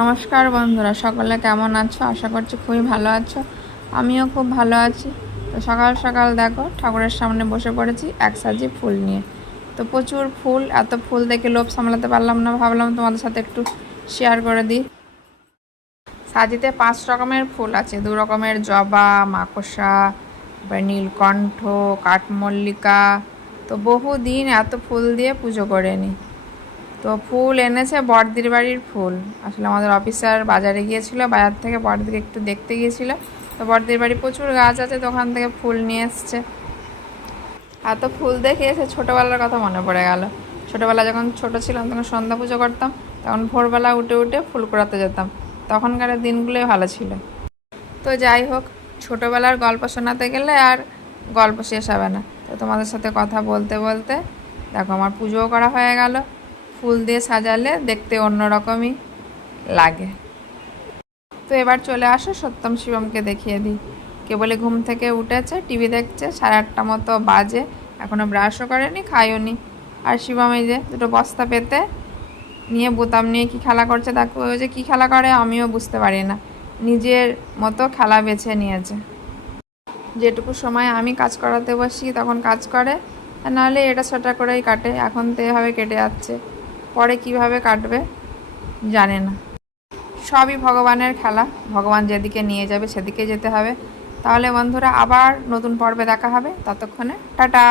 নমস্কার বন্ধুরা, সকলে কেমন আছো? আশা করছি খুবই ভালো আছো। আমিও খুব ভালো আছি। তো সকাল সকাল দেখো ঠাকুরের সামনে বসে পড়েছি এক সাজি ফুল নিয়ে। তো প্রচুর ফুল, এত ফুল দেখে লোভ সামলাতে পারলাম না, ভাবলাম তোমাদের সাথে একটু শেয়ার করে দিই। সাজিতে 5 রকমের ফুল আছে, 2 রকমের জবা, মাকড়সা, নীলকণ্ঠ, কাঠমল্লিকা। তো বহুদিন এত ফুল দিয়ে পুজো করে নিই। তো ফুল এনেছে বড়দির বাড়ির ফুল। আসলে আমাদের অফিসার বাজারে গিয়েছিল, বাজার থেকে বড়দিকে একটু দেখতে গিয়েছিল। তো বড়দির বাড়ি প্রচুর গাছ আছে, তো ওখান থেকে ফুল নিয়ে এসছে। এত ফুল দেখে এসে ছোটোবেলার কথা মনে পড়ে গেল। ছোটোবেলা যখন ছোট ছিলাম তখন সন্ধ্যা পুজো করতাম, তখন ভোরবেলা উঠে উঠে ফুল কুড়াতে যেতাম। তখনকার দিনগুলোই ভালো ছিল। তো যাই হোক, ছোটোবেলার গল্প শোনাতে গেলে আর গল্প শেষ হবে না। তো তোমাদের সাথে কথা বলতে বলতে দেখো আমার পুজোও করা হয়ে গেল। ফুল দিয়ে সাজালে দেখতে অন্যরকমই লাগে। তো এবার চলে আসো সত্যম শিবমকে দেখিয়ে দিই। কেবলে ঘুম থেকে উঠেছে, টিভি দেখছে, 8:30 মতো বাজে, এখনও ব্রাশও করেনি, খাইও নি। আর শিবম এই যে দুটো বস্তা পেতে নিয়ে বোতাম নিয়ে কি খেলা করছে, দেখো ওই যে কী খেলা করে আমিও বুঝতে পারি না। নিজের মতো খেলা বেছে নিয়েছে। যেটুকু সময় আমি কাজ করাতে বসি তখন কাজ করে, আর নাহলে এটা সেটা করেই কাটে। এখন তো এভাবে কেটে যাচ্ছে, পরে কিভাবে কাটবে জানে না। সবই ভগবানের খেলা, ভগবান যেদিকে নিয়ে যাবে সেদিকে যেতে হবে। তাহলে বন্ধুরা আবার নতুন পর্বে দেখা হবে, ততক্ষণে টাটা।